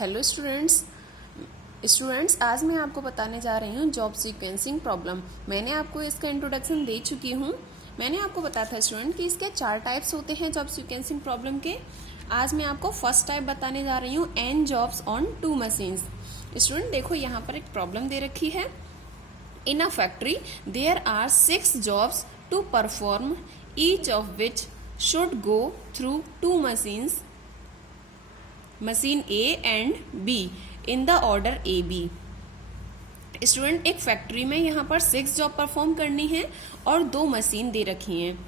Hello students आज मैं आपको बताने जा रही हूँ जॉब सीक्वेंसिंग प्रॉब्लम। मैंने आपको इसका इंट्रोडक्शन दे चुकी हूँ। मैंने आपको बताया था स्टूडेंट कि इसके 4 टाइप्स होते हैं जॉब सीक्वेंसिंग प्रॉब्लम के। आज मैं आपको फर्स्ट टाइप बताने जा रही हूँ n jobs on 2 machines. Student देखो यहाँ पर एक प्रॉब्लम दे रखी है। In a factory there are 6 jobs to perform, each of which should go through 2 machines, machine A and B in the order AB। Student एक फैक्ट्री में यहाँ पर 6 जॉब परफॉर्म करनी है और 2 मशीन दे रखी हैं।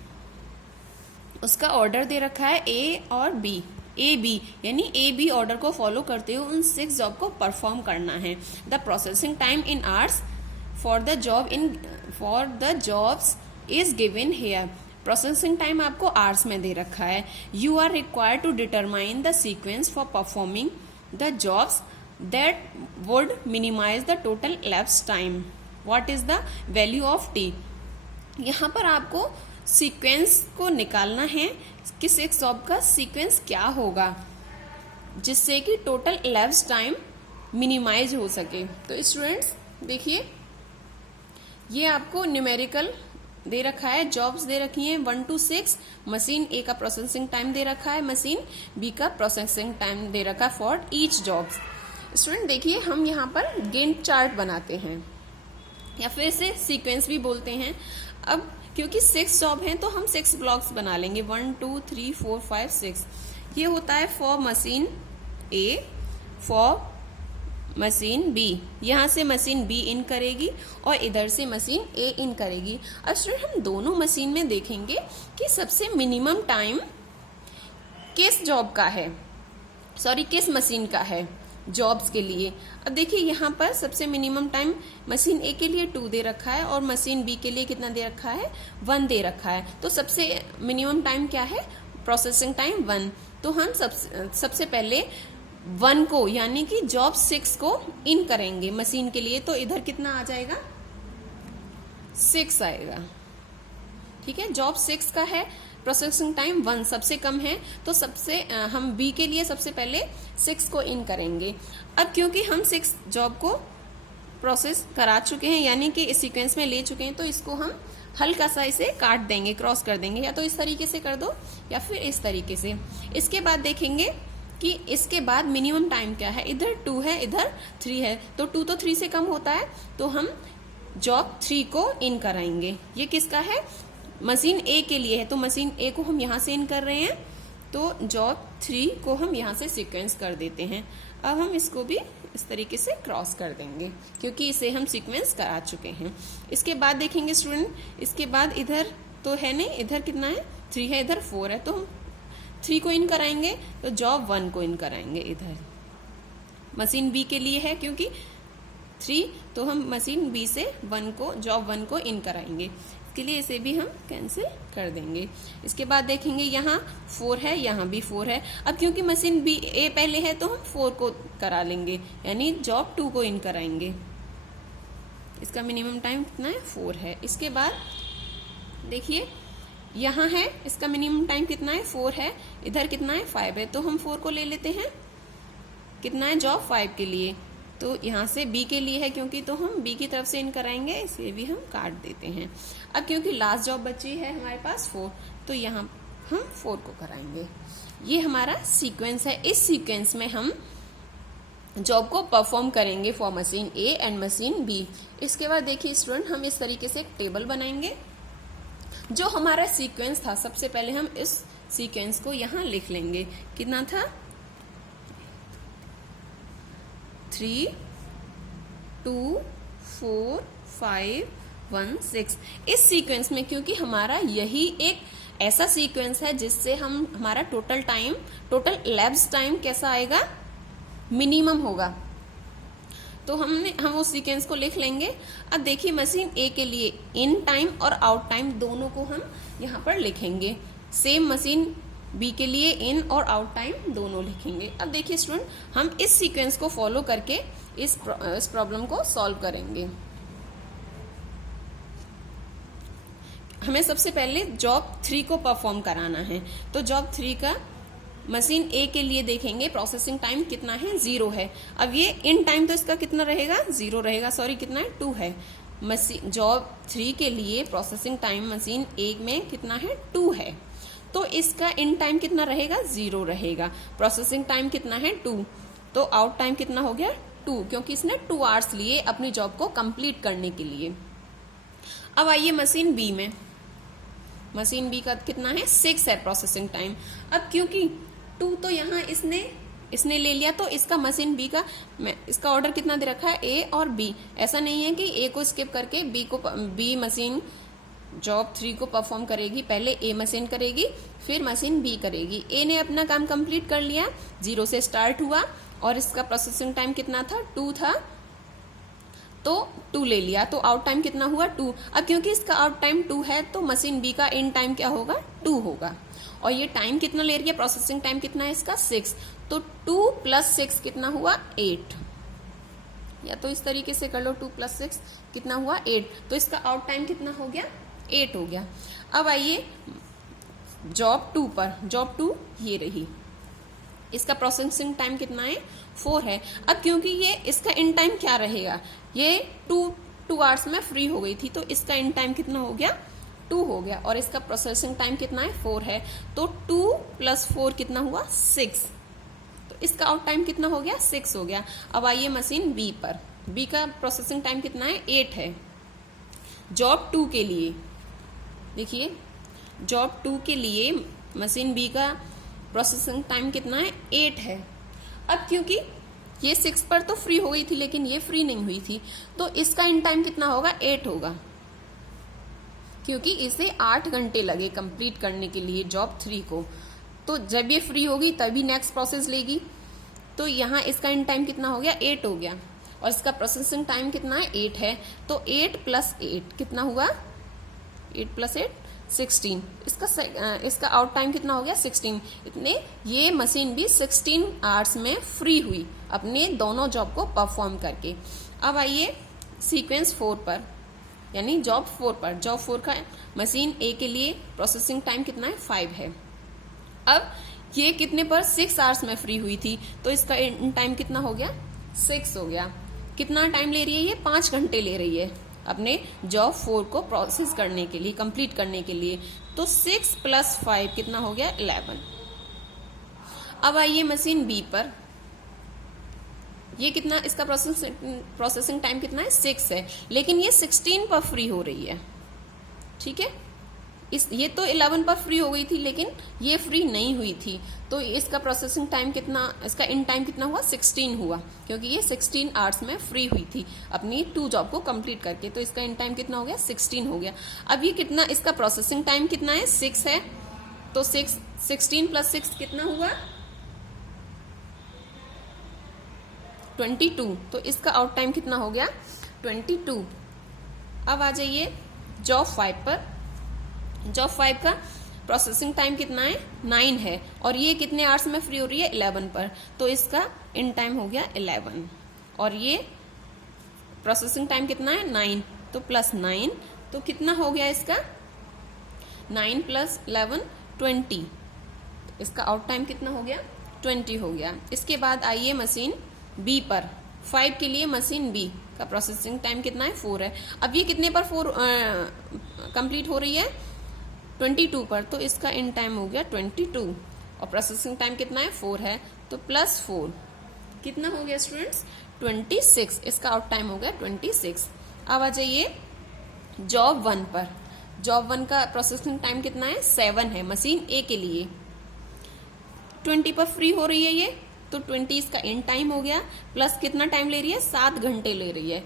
उसका ऑर्डर दे रखा है A और B, AB यानी AB ऑर्डर को फॉलो करते हुए उन 6 जॉब को परफॉर्म करना है। The processing time in hours for the jobs is given here. Processing time आपको आवर्स में दे रखा है। You are required to determine the sequence for performing the jobs that would minimise the total elapsed time. What is the value of t। यहाँ पर आपको sequence को निकालना है कि 6 जॉब का सीक्वेंस क्या होगा जिससे कि टोटल elapsed टाइम मिनिमाइज हो सके। तो स्टूडेंट्स देखिए ये आपको न्यूमेरिकल दे रखा है, जॉब्स दे रखी हैं 1 to 6। मशीन ए का प्रोसेसिंग टाइम दे रखा है, मशीन बी का प्रोसेसिंग टाइम दे रखा है फॉर ईच जॉब्स। स्टूडेंट देखिए हम यहाँ पर गेंट चार्ट बनाते हैं या फिर इसे सीक्वेंस भी बोलते हैं। अब क्योंकि 6 जॉब हैं तो हम 6 ब्लॉक्स बना लेंगे 1 2 3 4 5 6। ये होता है for machine A, for machine B. यहाँ से मशीन बी इन करेगी और इधर से मशीन ए इन करेगी। अब स्टूडेंट हम दोनों मशीन में देखेंगे कि सबसे मिनिमम टाइम किस जॉब का है, किस मशीन का है जॉब्स के लिए। अब देखिए यहाँ पर सबसे मिनिमम टाइम मशीन ए के लिए 2 दे रखा है और मशीन बी के लिए कितना दे रखा है 1 दे रखा है। तो सबसे मिनिमम टाइम क्या है, प्रोसेसिंग टाइम 1। तो हम सबसे पहले 1 को यानी कि जॉब 6 को इन करेंगे मशीन के लिए। तो इधर कितना आ जाएगा 6 आएगा। ठीक है, जॉब 6 का है, प्रोसेसिंग टाइम 1 सबसे कम है। तो हम बी के लिए सबसे पहले 6 को इन करेंगे। अब क्योंकि हम 6 जॉब को प्रोसेस करा चुके हैं यानी कि इस सीक्वेंस में ले चुके हैं तो इसको हम हल्का सा इसे काट देंगे, क्रॉस कर देंगे। या तो इस तरीके से कर दो या फिर इस तरीके से। इसके बाद देखेंगे कि इसके बाद मिनिमम टाइम क्या है। इधर 2 है, इधर 3 है। तो 2 तो 3 से कम होता है तो हम जॉब 3 को इन कराएंगे। ये किसका है, मशीन ए के लिए है। तो मशीन ए को हम यहाँ से इन कर रहे हैं तो जॉब 3 को हम यहाँ से सीक्वेंस कर देते हैं। अब हम इसको भी इस तरीके से क्रॉस कर देंगे क्योंकि इसे हम सीक्वेंस करा चुके हैं। इसके बाद देखेंगे स्टूडेंट, इसके बाद इधर तो है नहीं, इधर कितना है 3 है, इधर 4 है। तो हम 3 को इन कराएंगे तो जॉब 1 को इन कराएंगे। इधर मशीन बी के लिए है क्योंकि 3, तो हम मशीन बी से 1 को, जॉब 1 को इन कराएंगे। इसके लिए इसे भी हम कैंसिल कर देंगे। इसके बाद देखेंगे यहाँ 4 है, यहाँ भी 4 है। अब क्योंकि मशीन बी ए पहले है तो हम 4 को करा लेंगे यानी जॉब 2 को इन कराएंगे। इसका मिनिमम टाइम कितना है 4 है। इसके बाद देखिए यहाँ है, इसका मिनिमम टाइम कितना है 4 है, इधर कितना है 5 है। तो हम 4 को ले लेते हैं, कितना है जॉब 5 के लिए। तो यहाँ से बी के लिए है क्योंकि तो हम बी की तरफ से इन कराएंगे, इसे भी हम काट देते हैं। अब क्योंकि लास्ट जॉब बची है हमारे पास 4 तो यहाँ हम 4 को कराएंगे। ये हमारा सीक्वेंस है। इस सीक्वेंस में हम जॉब को परफॉर्म करेंगे for machine A and machine B. इसके बाद देखिए स्टूडेंट हम इस तरीके से एक टेबल बनाएंगे। जो हमारा सीक्वेंस था सबसे पहले हम इस सीक्वेंस को यहाँ लिख लेंगे। कितना था 3 2 4 5 1 6। इस सीक्वेंस में क्योंकि हमारा यही एक ऐसा सीक्वेंस है जिससे हम हमारा टोटल elapsed टाइम कैसा आएगा, मिनिमम होगा। तो हम उस सीक्वेंस को लिख लेंगे। अब देखिए मशीन ए के लिए इन टाइम और आउट टाइम दोनों को हम यहाँ पर लिखेंगे। सेम मशीन बी के लिए इन और आउट टाइम दोनों लिखेंगे। अब देखिए स्टूडेंट हम इस सीक्वेंस को फॉलो करके इस प्रॉब्लम को सॉल्व करेंगे। हमें सबसे पहले जॉब 3 को परफॉर्म कराना है। तो जॉब 3 का मशीन ए के लिए देखेंगे प्रोसेसिंग टाइम कितना है, 0 है। अब ये इन टाइम तो इसका कितना रहेगा, 0 रहेगा, सॉरी कितना है, 2 है। मशीन जॉब 3 के लिए प्रोसेसिंग टाइम मशीन ए में कितना है, 2 है, तो इसका इन टाइम कितना रहेगा, 0 रहेगा। प्रोसेसिंग टाइम कितना है, 2, तो आउट टाइम कितना हो गया, 2, क्योंकि इसने 2 आवर्स लिए अपनी जॉब को कंप्लीट करने के लिए। अब आइए मशीन बी में, मशीन बी का कितना है, 6 है प्रोसेसिंग टाइम। अब क्योंकि 2 तो यहाँ इसने ले लिया, तो इसका मशीन बी का इसका ऑर्डर कितना दे रखा है, ए और बी। ऐसा नहीं है कि ए को स्किप करके बी मशीन जॉब 3 को परफॉर्म करेगी, पहले ए मशीन करेगी फिर मशीन बी करेगी। ए ने अपना काम कंप्लीट कर लिया, 0 से स्टार्ट हुआ और इसका प्रोसेसिंग टाइम कितना था, 2 था, तो 2 ले लिया, तो आउट टाइम कितना हुआ, 2। अब क्योंकि इसका आउट टाइम 2 है तो मशीन बी का इन टाइम क्या होगा, 2 होगा। और ये टाइम कितना ले रही है, प्रोसेसिंग टाइम कितना है इसका, 6, तो 2 + 6 कितना हुआ, 8। या तो इस तरीके से कर लो, 2 + 6 कितना हुआ, 8, तो इसका आउट टाइम कितना हो गया, 8 हो गया। अब आइए जॉब 2 पर, जॉब 2 ये रही, इसका प्रोसेसिंग टाइम कितना है, 4 है। अब क्योंकि ये इसका इन टाइम क्या रहेगा, ये 2 आवर्स में फ्री हो गई थी, तो इसका इन टाइम कितना हो गया, 2 हो गया, और इसका प्रोसेसिंग टाइम कितना है, 4 है, तो 2 + 4 कितना हुआ, 6, तो इसका आउट टाइम कितना हो गया, 6 हो गया। अब आइए मशीन बी पर, बी का प्रोसेसिंग टाइम कितना है, 8 है। जॉब 2 के लिए देखिए, जॉब 2 के लिए मशीन बी का प्रोसेसिंग टाइम कितना है, 8 है। अब क्योंकि ये 6 पर तो फ्री हो गई थी लेकिन ये फ्री नहीं हुई थी, तो इसका इन टाइम कितना होगा, 8 होगा, क्योंकि इसे 8 घंटे लगे कंप्लीट करने के लिए जॉब 3 को। तो जब ये फ्री होगी तभी नेक्स्ट प्रोसेस लेगी, तो यहाँ इसका इन टाइम कितना हो गया, 8 हो गया, और इसका प्रोसेसिंग टाइम कितना है, 8 है, तो 8 + 8 कितना हुआ, 8 + 8 16, इसका आउट टाइम कितना हो गया, 16। इतने ये मशीन भी 16 आवर्स में फ्री हुई अपने दोनों जॉब को परफॉर्म करके। अब आइए सीक्वेंस 4 पर, यानी जॉब 4 पर, जॉब 4 का मशीन ए के लिए प्रोसेसिंग टाइम कितना है, 5 है। अब ये कितने पर, 6 आवर्स में फ्री हुई थी, तो इसका इन टाइम कितना हो गया, 6 हो गया। कितना टाइम ले रही है, ये 5 घंटे ले रही है अपने जॉब 4 को प्रोसेस करने के लिए, कंप्लीट करने के लिए, तो 6 + 5 कितना हो गया, 11। अब आइए मशीन बी पर, ये कितना, इसका प्रोसेसिंग टाइम कितना है, 6 है, लेकिन ये 16 पर फ्री हो रही है, ठीक है। ये तो 11 पर फ्री हो गई थी लेकिन ये फ्री नहीं हुई थी, तो इसका प्रोसेसिंग टाइम कितना, इसका इन टाइम कितना हुआ, 16 हुआ, क्योंकि ये 16 आवर्स में फ्री हुई थी अपनी 2 जॉब को कंप्लीट करके, तो इसका इन टाइम कितना हो गया, 16 हो गया। अब ये कितना, इसका प्रोसेसिंग टाइम कितना है, 6 है, तो 16 + 6 कितना हुआ, 22, तो इसका आउट टाइम कितना हो गया, 22। अब आ जाइए जॉब 5 पर, जॉब 5 का प्रोसेसिंग टाइम कितना है, 9 है, और ये कितने आवर्स में फ्री हो रही है, 11 पर, तो इसका इन टाइम हो गया 11, और ये प्रोसेसिंग टाइम कितना है, 9, तो +9, तो कितना हो गया इसका, 9 + 11 20, इसका आउट टाइम कितना हो गया, 20 हो गया। इसके बाद आइए मशीन बी पर, 5 के लिए मशीन बी का प्रोसेसिंग टाइम कितना है, 4 है। अब ये कितने पर 4 कंप्लीट हो रही है, 22 पर, तो इसका इन टाइम हो गया 22, और प्रोसेसिंग टाइम कितना है, 4 है, तो +4 कितना हो गया स्टूडेंट्स, 26, इसका आउट टाइम हो गया 26। अब आ जाइए जॉब 1 पर, जॉब 1 का प्रोसेसिंग टाइम कितना है, 7 है मशीन ए के लिए, 20 पर फ्री हो रही है ये, तो 20 इसका इन टाइम हो गया, प्लस कितना टाइम ले रही है, 7 घंटे ले रही है,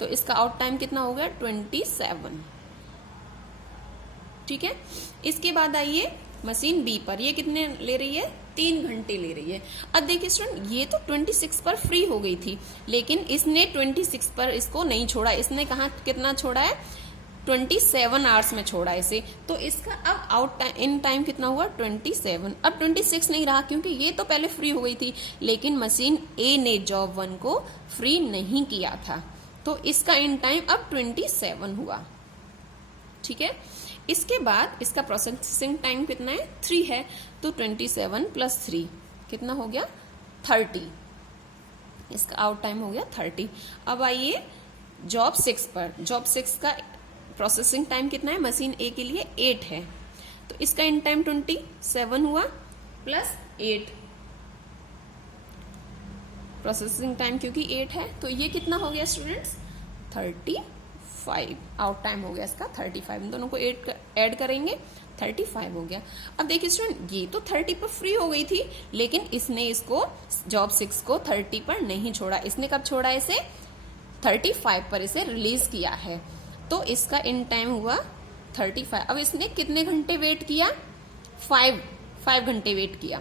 तो इसका आउट टाइम कितना हो गया, 27, ठीक है। इसके बाद आइए मशीन बी पर, ये कितने ले रही है, 3 घंटे ले रही है। अब देखिए स्टूडेंट, ये तो 26 पर फ्री हो गई थी, लेकिन इसने 26 पर इसको नहीं छोड़ा, इसने कहा कितना छोड़ा है, 27 आवर्स में छोड़ा इसे, तो इसका अब आउट टाइम इन टाइम कितना हुआ, 27। अब 26 नहीं रहा क्योंकि ये तो पहले फ्री हो गई थी, लेकिन मशीन ए ने जॉब 1 को फ्री नहीं किया था, तो इसका इन टाइम अब 27 हुआ, ठीक है। इसके बाद इसका प्रोसेसिंग टाइम कितना है 3 है, तो 27 + 3 कितना हो गया 30। इसका आउट टाइम हो गया 30। अब आइए जॉब 6 पर। जॉब 6 का प्रोसेसिंग टाइम कितना है, मशीन ए के लिए 8 है, तो इसका इन टाइम 27 हुआ +8। प्रोसेसिंग टाइम क्योंकि 8 है तो ये कितना हो गया स्टूडेंट्स 35। आउट टाइम हो गया इसका 35। इन दोनों को ऐड करेंगे 35 हो गया। अब देखिए स्टूडेंट, ये तो 30 पर फ्री हो गई थी, लेकिन इसने इसको जॉब 6 को 30 पर नहीं छोड़ा। इसने कब छोड़ा, इसे 35 पर इसे रिलीज किया है, तो इसका इन टाइम हुआ 35। अब इसने कितने घंटे वेट किया, 5 घंटे वेट किया।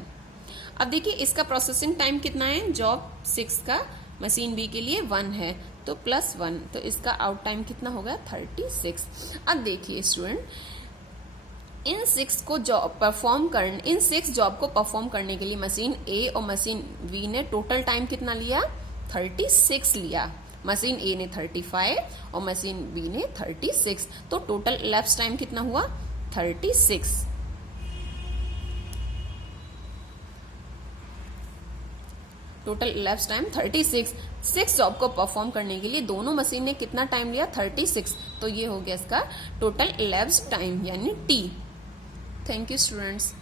अब देखिए इसका प्रोसेसिंग टाइम कितना है, जॉब 6 का मशीन बी के लिए 1 है, तो +1, तो इसका आउट टाइम कितना होगा 36। अब देखिए स्टूडेंट, इन 6 जॉब को परफॉर्म करने के लिए मशीन ए और मशीन बी ने टोटल टाइम कितना लिया, 36 लिया। मशीन ए ने 35 और मशीन बी ने 36, तो टोटल elapsed टाइम कितना हुआ 36। Total elapsed time 36। 6 जॉब को परफॉर्म करने के लिए दोनों मशीन ने कितना टाइम लिया 36, तो ये हो गया इसका टोटल elapsed टाइम यानी T। Thank you students.